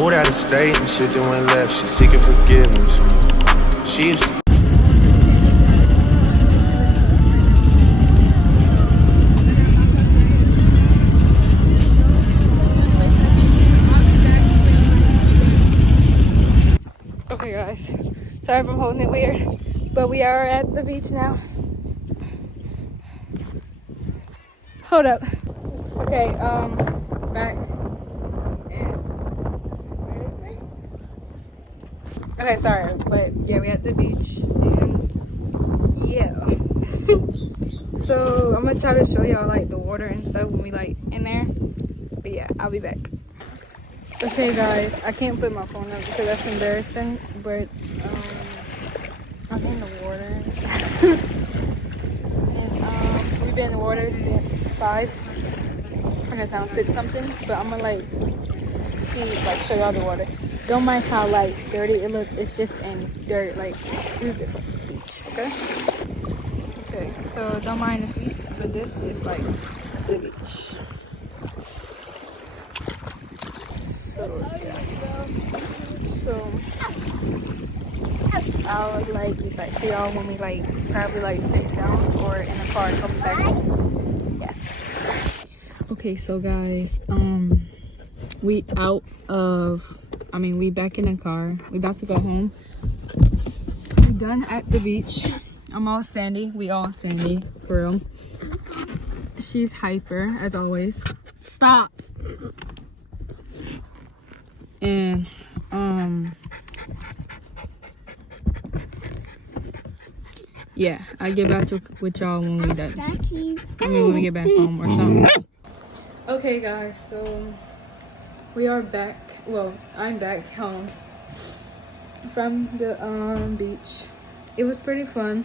Moved out of state and shit that went left. She seeking forgiveness. She used to. Okay guys, sorry if I'm holding it weird, but we are at the beach now. Hold up. Okay, back. Okay, sorry, but yeah, we at the beach, and yeah. So I'm gonna try to show y'all like the water and stuff when we like in there. But yeah, I'll be back. Okay guys, I can't put my phone up because that's embarrassing, but I'm in the water. And we've been in the water since 5 and it's now 6 something, but I'm gonna like show y'all the water. Don't mind how like dirty it looks, it's just in dirt, like this is different beach, okay? Okay, so don't mind the feet, but this is like the beach. So yeah. So I'll like get back to y'all when we like probably like sit down or in the car coming back home. Yeah. Okay, so guys, we back in the car. We about to go home. We done at the beach. I'm all Sandy. We all Sandy, for real. She's hyper as always. Stop. And yeah, I'll get back with y'all when we done. When we get back home or something. Okay guys, so we are back. Well, I'm back home from the beach. It was pretty fun.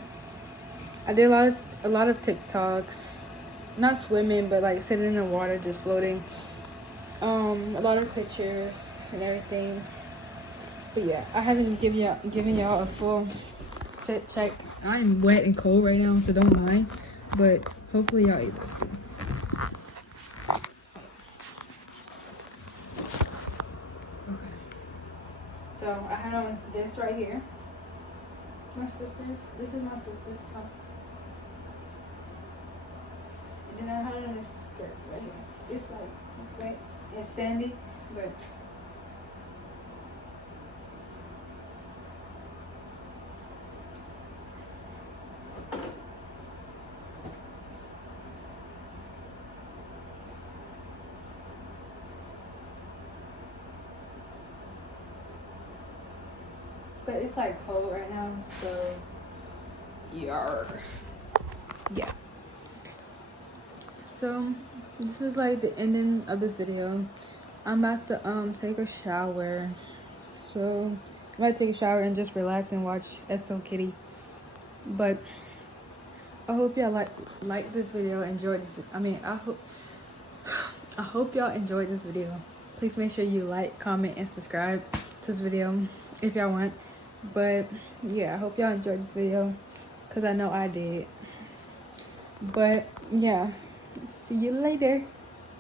I did a lot of TikToks, not swimming, but like sitting in the water, just floating. A lot of pictures and everything. But yeah, I haven't given y'all a full fit check. I'm wet and cold right now, so don't mind. But hopefully y'all able to see. Okay. So I had on this right here. This is my sister's top. And then I had on this skirt right here. It's like, wait, it's sandy, but it's like cold right now, so yeah. So this is like the ending of this video. I'm about to take a shower. So I'm about to take a shower and just relax and watch SO Kitty. But I hope y'all like this video, enjoyed this. I hope y'all enjoyed this video. Please make sure you like, comment, and subscribe to this video if y'all want. But yeah, I hope y'all enjoyed this video because I know I did. But yeah, see you later.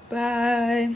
Bye.